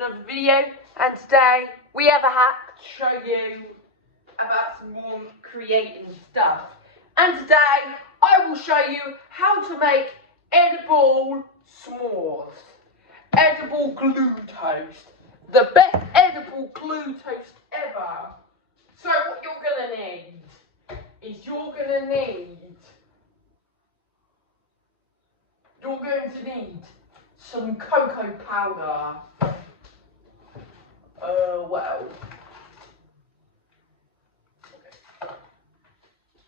another video, and today we have a hack to show you about some more creating stuff. And today I will show you how to make edible s'mores, edible glue toast, the best edible glue toast ever. So what you're gonna need is you're going to need some cocoa powder. Well.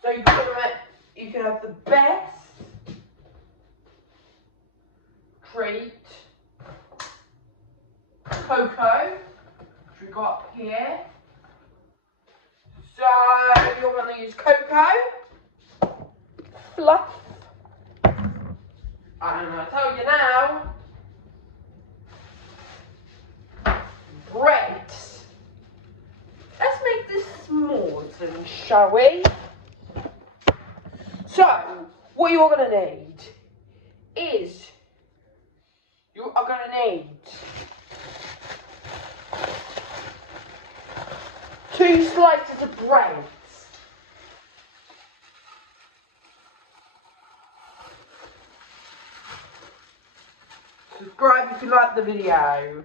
So you can have the best treat cocoa, which we got up here. So you're going to use cocoa, fluff, and I tell you now, bread. Let's make this s'mores then, shall we? So, what you're going to need is, you are going to need 2 slices of bread. Subscribe if you like the video.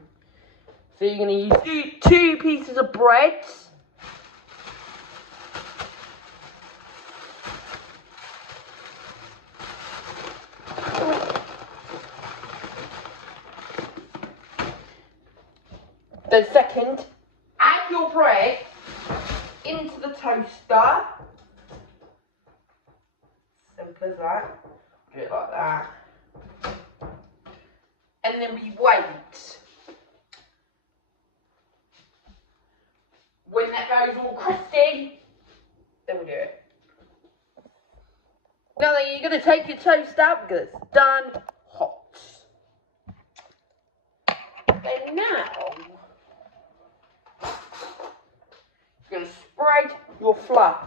So you're going to use 2 pieces of bread. Then second, add your bread into the toaster. Simple as that. Do it like that. And then we wait. When that goes all crispy, then we do it. Now then you're going to take your toast out because it's done hot. Then now, you're going to spread your fluff.